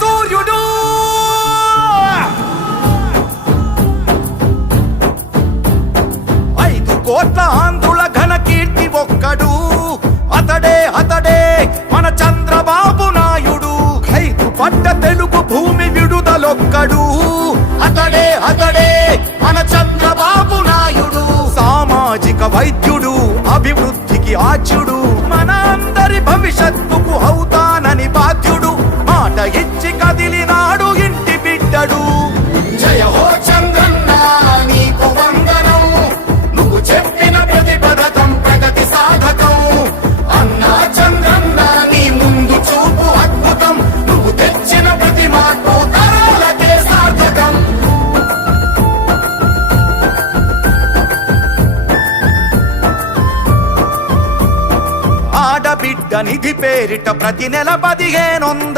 సూర్యుడు. 5 కోట్ల ఆంధ్రుల ఘన కీర్తి ఒక్కడు, అతడే అతడే మన చంద్రబాబు నాయుడు. 5 పట్ట తెలుగు భూమి విడుదలొక్కడు, అతడే అతడే మన చంద్రబాబు నాయుడు. సామాజిక వైద్యుడు, అభివృద్ధికి ఆచ్యుడు, మన అందరి భవిష్యత్తుకు అవుతానని బాధ్యుడు. మాట ఇచ్చి కదిలినాడు ఇంటి బిడ్డడు. జయ హో చంద్రన్న నీకు వందనం, నువ్వు చెప్పిన ప్రతి పథకం ప్రగతి సాధకం. అన్నా చంద్రన్న నీ ముందు చూపు అద్భుతం, నువ్వు తెచ్చిన ప్రతి మార్పు తరాలకే సార్థకం. ఆడబిడ్డ నిధి పేరిట ప్రతి నెల 1500